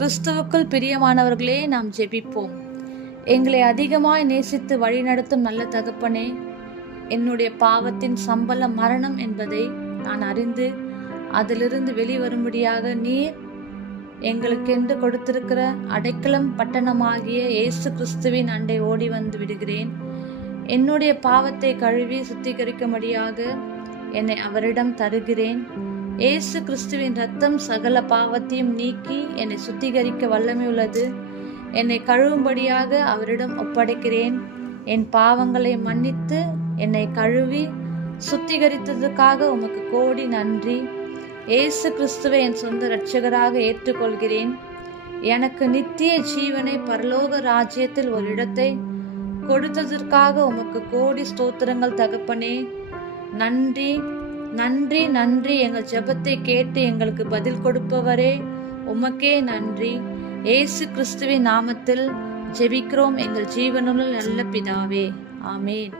கிறிஸ்துவுக்குள் பிரியமானவர்களே நாம் ஜெபிப்போம். எங்களை அதிகமாய் நேசித்து வழிநடத்தும் நல்ல தகப்பனே என்னுடைய பாவத்தின் சம்பளம் மரணம் என்பதை நான் அறிந்து அதிலிருந்து வெளிவரும்படியாக நீர் எங்களுக்கென்று கொடுத்திருக்கிற அடைக்கலம் பட்டணமாகிய இயேசு கிறிஸ்துவின் அண்டை ஓடி வந்து விடுகிறேன். என்னுடைய பாவத்தை கழுவி சுத்திகரிக்கும்படியாக என்னை அவரிடம் தருகிறேன். இயேசு கிறிஸ்துவின் ரத்தம் சகல பாவத்தையும் நீக்கி என்னை சுத்திகரிக்க வல்லமை உள்ளது. என்னை கழுவும்படியாக அவரிடம் ஒப்படைக்கிறேன். என் பாவங்களை மன்னித்து என்னை கழுவி சுத்திகரித்ததுக்காக உமக்கு கோடி நன்றி. இயேசு கிறிஸ்துவை என் சொந்த இரட்சகராக ஏற்றுக்கொள்கிறேன். எனக்கு நித்திய ஜீவனை பரலோக ராஜ்யத்தில் ஒரு இடத்தை கொடுத்ததற்காக உமக்கு கோடி ஸ்தோத்திரங்கள் தகப்பனே. நன்றி. நன்றி நன்றி. எங்கள் ஜெபத்தை கேட்டு எங்களுக்கு பதில் கொடுப்பவரே உமக்கே நன்றி. இயேசு கிறிஸ்துவின் நாமத்தில் ஜெபிக்கிறோம். எங்கள் ஜீவனுள்ள நல்ல பிதாவே. ஆமேன்.